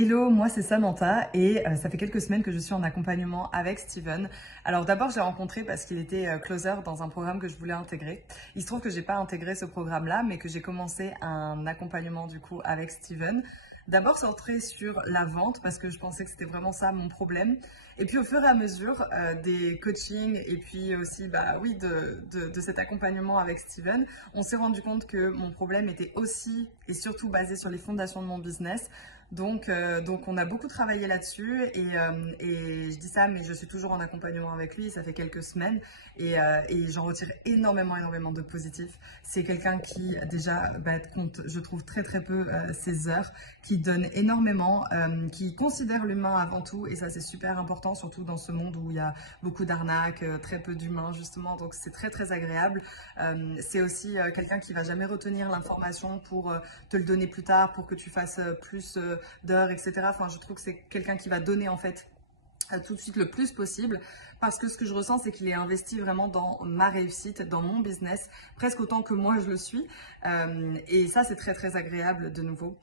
Hello, moi c'est Samantha et ça fait quelques semaines que je suis en accompagnement avec Steven. Alors d'abord j'ai rencontré parce qu'il était closer dans un programme que je voulais intégrer. Il se trouve que j'ai pas intégré ce programme-là, mais que j'ai commencé un accompagnement du coup avec Steven. D'abord centré sur la vente parce que je pensais que c'était vraiment ça mon problème. Et puis au fur et à mesure des coachings et puis aussi bah oui de cet accompagnement avec Steven, on s'est rendu compte que mon problème était aussi et surtout basé sur les fondations de mon business. Donc on a beaucoup travaillé là-dessus et je dis ça, mais je suis toujours en accompagnement avec lui. Ça fait quelques semaines et j'en retire énormément de positifs. C'est quelqu'un qui déjà compte, je trouve très très peu ses heures, qui donne énormément, qui considère l'humain avant tout et ça c'est super important, surtout dans ce monde où il y a beaucoup d'arnaques, très peu d'humains justement. Donc c'est très très agréable. C'est aussi quelqu'un qui va jamais retenir l'information pour te le donner plus tard, pour que tu fasses plus d'heures, etc. Enfin, je trouve que c'est quelqu'un qui va donner en fait tout de suite le plus possible parce que ce que je ressens c'est qu'il est investi vraiment dans ma réussite, dans mon business, presque autant que moi je le suis. Et ça c'est très très agréable de nouveau.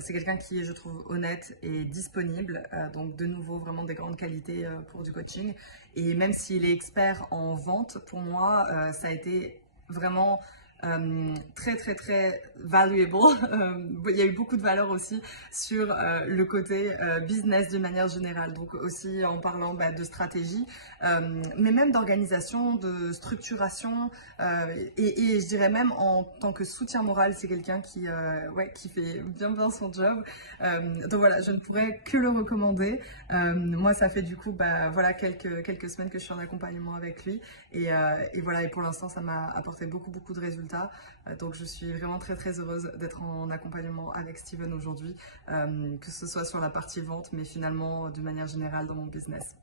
C'est quelqu'un qui est, je trouve, honnête et disponible, donc de nouveau vraiment des grandes qualités pour du coaching. Et même s'il est expert en vente, pour moi, ça a été vraiment très très très valuable. Il y a eu beaucoup de valeur aussi sur le côté business d'une manière générale, donc aussi en parlant de stratégie, mais même d'organisation, de structuration, et je dirais même en tant que soutien moral, c'est quelqu'un qui fait bien son job. Donc voilà, je ne pourrais que le recommander. Moi, ça fait du coup voilà quelques semaines que je suis en accompagnement avec lui et voilà, et pour l'instant, ça m'a apporté beaucoup de résultats. Donc je suis vraiment très très heureuse d'être en accompagnement avec Steven aujourd'hui, que ce soit sur la partie vente, mais finalement de manière générale dans mon business.